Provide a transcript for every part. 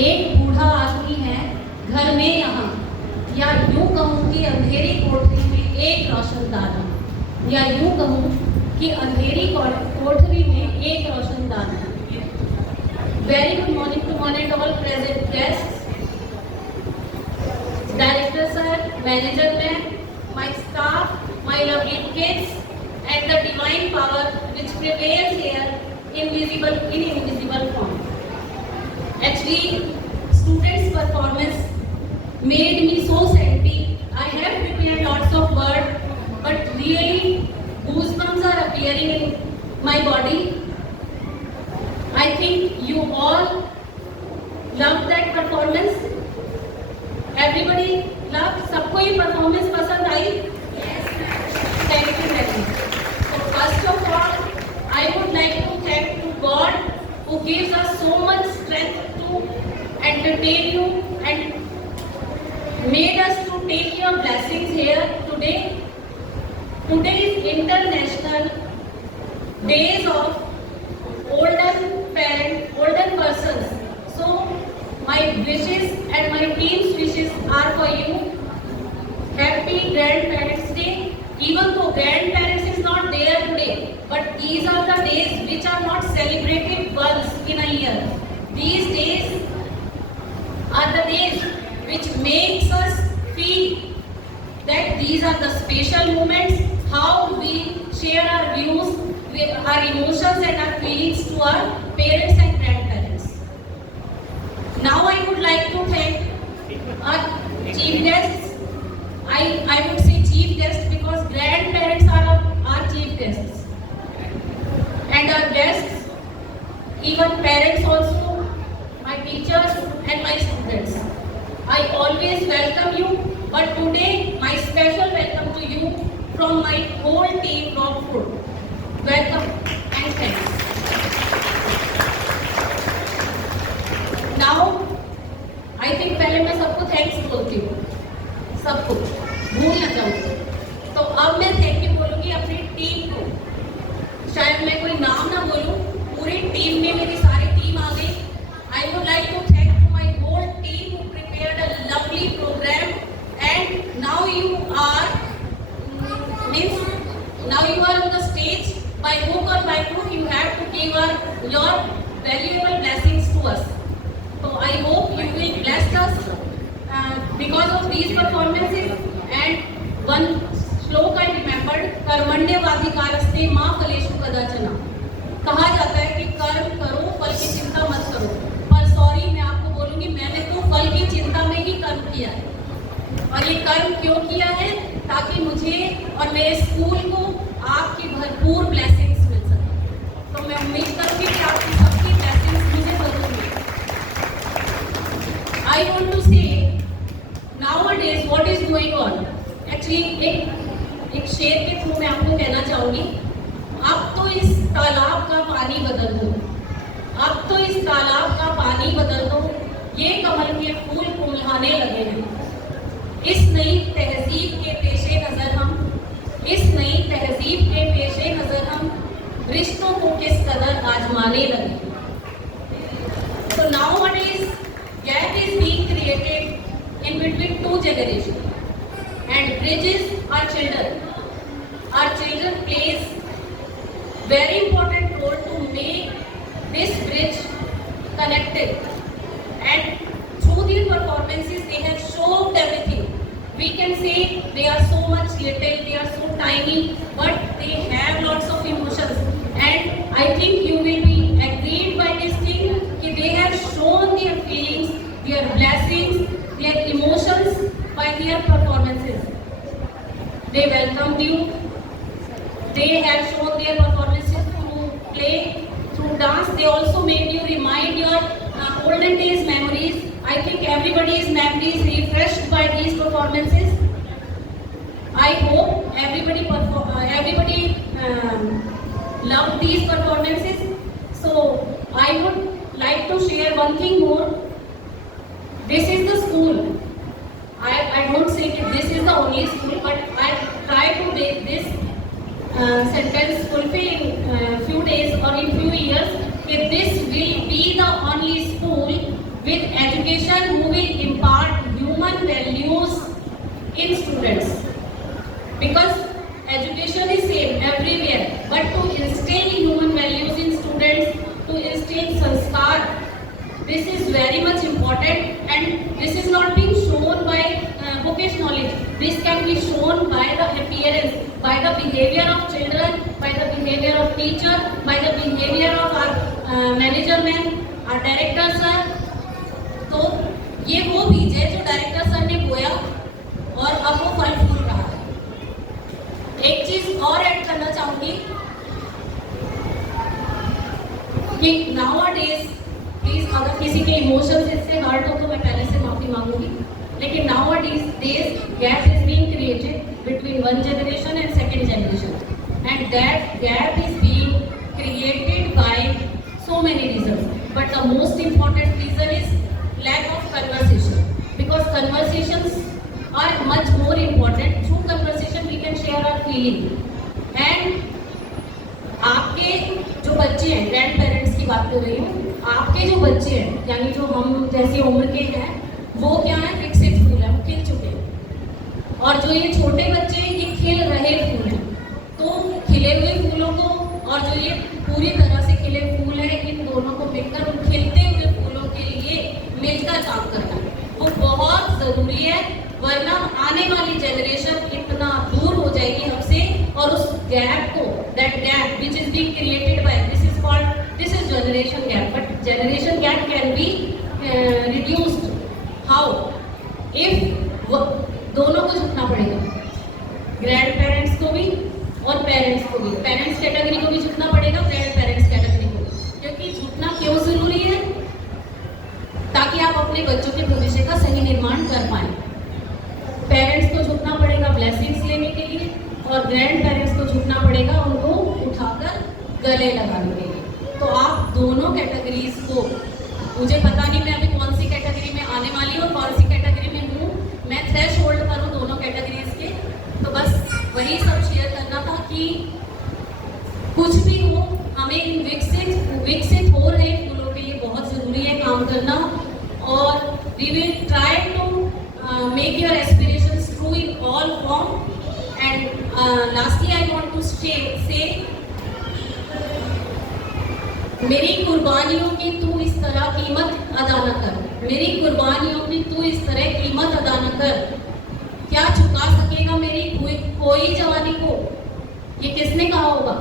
एक बूढ़ा आदमी है घर में यहाँ, या यूं कहूँ कि अंधेरी कोठरी में एक रोशनदान, या यूं कहूँ कि अंधेरी कोठरी में एक रोशनदान। Very good morning to one and all present guests, director sir, manager ma'am, my staff, my lovely kids, and the divine power which prevails here in invisible form. Actually, students' performance made me so senti. I have prepared lots of words, but really goosebumps are appearing in my body. I think you all loved that performance. Everybody loved. सबको ये performance पसंद आई? Thank you very much. So first of all, I would like to thank to God who gives us so much strength to entertain you and made us to take your blessings here today. Today is International Days of older persons. So my wishes and my team's wishes are for you. Happy Grandparents Day. Even though grandparents is not there today, but these are the days which are not celebrated once in a year. These days are the days which makes us feel that these are the special moments, how we share our views, our emotions and our feelings to our parents and grandparents. Now I would like to thank our chief guests. I would say chief guests because grandparents are our chief guests. And our guests, even parents also, my teachers and my students. I always welcome you, but today my special welcome to you from my whole team Rockford. Welcome and thanks. Now, I think पहले मैं सबको thanks बोलती हूँ, सबको भूल ना जाऊँ। तो अब मैं थैंक यू बोलूँगी अपनी टीम को। शायद मैं कोई नाम ना बोलूँ, पूरी टीम में मेरी सारी टीम आ गई। I would like to thank my whole team who prepared a lovely program, and now you are on the stage. By hook or by crook, you have to give your valuable blessings to us. So I hope you will bless us because of these performances. And one श्लोक I remembered, कर्मण्यवाधिकारस्ते मां फलेषु कदाचन। कहा जाता है कि कर्म करो, फल की चिंता मत करो। पर सॉरी, मैं आपको बोलूंगी, मैंने तो फल की चिंता में ही कर्म किया है। और ये कर्म क्यों किया है? ताकि मुझे और मेरे स्कूल को आपकी भरपूर ब्लेसिंग्स मिल सके। तो मैं उम्मीद करूंगी कि आपकी सबकी ब्लेसिंग्स मुझे जरूर मिले। I want to say nowadays what is going on. Actually एक शेर के थ्रू मैं आपको कहना चाहूंगी, अब तो इस तालाब का पानी बदल दो, अब तो इस तालाब का पानी बदल दो, ये कमल के फूल कुम्हलाने लगे हैं। इस नई तहजीब के पेशे नजर हम रिश्तों को किस कदर आजमाने लगे। So nowadays gap is being created in between two generations, and bridges are children. Our children plays very important role to make this bridge connected, and through their performances they have shown everything. We can say they are so much little, they are so tiny, but they have lots of emotions, and I think you will be agreed by this thing that they have shown their feelings, their blessings, their emotions by their performances. They welcomed you. They have shown their performances through play, through dance. They also made you remind your olden days memories. I think everybody's memory is refreshed by these performances. I hope everybody loved these performances. So I would like to share one thing more. This is the school. I don't say that this is the only school, but I try to make this sentence fulfill in few days or in few years. That this will be the only school with is very much important, and this is not being shown by bookish knowledge. This can be shown by the appearance, by the behavior of children, by the behavior of teacher, by the behavior of our management, our director sir. तो ये वो बीज है जो director sir ने बोया और अब वो फल फूल रहा है। एक चीज और ऐड करना चाहूंगी कि nowadays, प्लीज अगर किसी के इमोशंस इससे हर्ट हो तो मैं पहले से माफी मांगूंगी, लेकिन nowadays gap is being created between one generation and second generation, and that gap is being created by so many reasons, but the most important reason is lack of conversation, because conversations are much more important. Through conversation we can share our feeling, and आपके जो बच्चे हैं, grand parents की बात कर रही हूँ, आपके जो बच्चे हैं यानी जो हम जैसी उम्र के हैं वो क्या है, विकसित फूल है, वो खिल चुके हैं, और जो ये छोटे बच्चे हैं ये खिल रहे फूल हैं। तो खिले हुए फूलों को और जो ये पूरी तरह से खिले फूल हैं, इन दोनों को मिलकर उन खिलते हुए फूलों के लिए मिलकर काम करना वो बहुत ज़रूरी है, वरना आने वाली जनरेशन इतना दूर हो जाएगी हमसे, और उस गैप को, that gap which is being created by, this is generation gap, but generation gap can be reduced how, if दोनों को झुकना पड़ेगा, ग्रैंड पेरेंट्स को भी और पेरेंट्स को भी, पेरेंट्स कैटेगरी को भी झुकना पड़ेगा, ग्रैंड पेरेंट्स कैटेगरी को, क्योंकि झुकना क्यों जरूरी है, ताकि आप अपने बच्चों के भविष्य का सही निर्माण कर पाएं। पेरेंट्स को झुकना पड़ेगा ब्लेसिंग्स लेने के लिए, और ग्रैंड पेरेंट्स को झुकना पड़ेगा उनको उठाकर गले लगाने के लिए। तो आप दोनों कैटेगरीज को, मुझे पता नहीं मैं अभी कौन सी कैटेगरी में आने वाली हूँ, कौन सी कैटेगरी में हूँ, मैं थ्रेश होल्ड पर हूँ दोनों कैटेगरीज के, तो बस वही सब शेयर करना था कि कुछ भी हो, हमें इन विकसित हो रहे फूलों के लिए बहुत ज़रूरी है काम करना, और we will try to make your aspirations true in all form. And lastly I want to say मेरी कुर्बानियों की तू इस तरह कीमत अदा न कर, मेरी कुर्बानियों की तू इस तरह कीमत अदा न कर, क्या चुका सकेगा मेरी कोई जवानी को, ये किसने कहा होगा,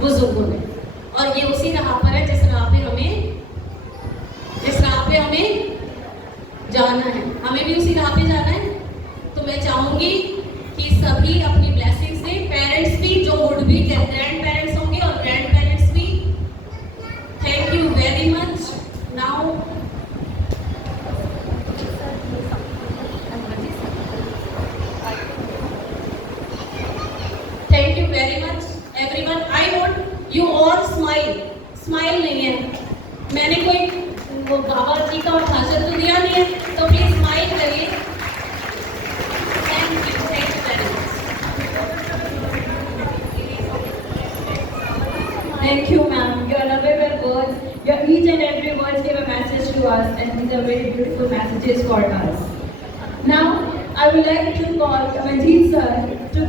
बुजुर्गों ने, और ये उसी राह पर है जिस राह पे हमें जाना है, हमें भी उसी राह पे जाना है। तो मैं चाहूंगी कि सभी अपनी ब्लेसिंग्स दें, पेरेंट्स भी जो वुड भी ग्रैंड पेरेंट्स होंगे और ग्रैंड पेरेंट्स भी। Thank you very much. Now thank you very much everyone. I want you all smile नहीं है, मैंने कोई वो बाबा जी का भाषण तो दिया नहीं है, तो प्लीज स्माइल करिए। Thank you very much. Thank you, ma'am. Your lovable words, your each and every words gave a message to us, and these are very beautiful messages for us. Now, I would like to call Manjeet sir to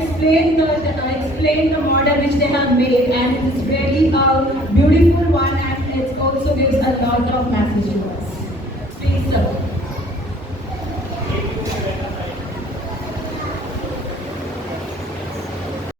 explain the model which they have made, and it's really a beautiful one, and it also gives a lot of message to us. Please, sir.